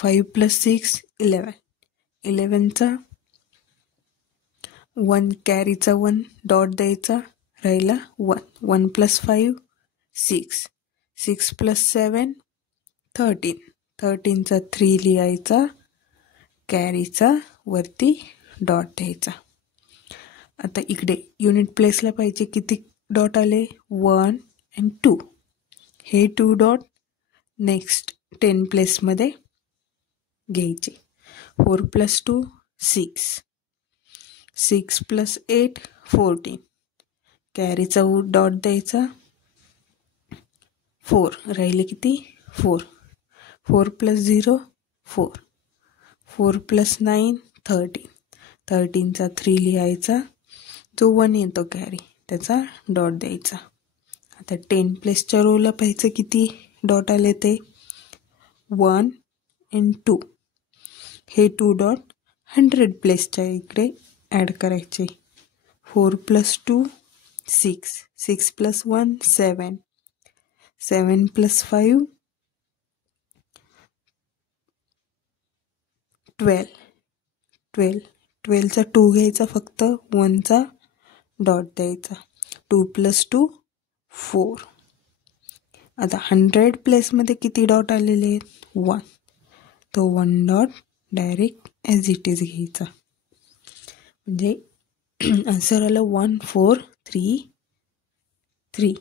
5 + 6 11. 11चा 1 कॅरीचा 1 dot द्यायचा, राहिला 1. 1 + 5 6. 6 + 7 13. 13चा 3 लिहायचा, कॅरीचा वरती डॉट द्यायचा. आता इकडे युनिट प्लेसला पाहिजे किती डॉट आले, 1 and 2. हे 2 डॉट नेक्स्ट 10 प्लेसमध्ये घ्यायचे. 4 + 2 6. 6 + 8 14. कॅरीचा डॉट द्यायचा, 4 राहिले किती 4. 4 + 0 4. 4 + 9 13. 13चा 3 लिहायचा, जो 1 येतो कॅरी त्याचा डॉट द्यायचा. आता 10 प्लेसच्या रोला पाहिजे किती डॉट आले ते, 1 and 2. हे 2 डॉट 100 प्लेसच्या इकडे ॲड करायचे. 4 + 2 6. 6 + 1 7. 7 + 5 12. 12चा 2 घ्यायचा, फक्त 1चा डॉट द्यायचा. 2 + 2 4. आता 100 प्लेसमध्ये किती डॉट आलेले आहेत, 1. तो 1 dot direct as it is घ्यायचा. म्हणजे आन्सर आलं 1 4 3 3.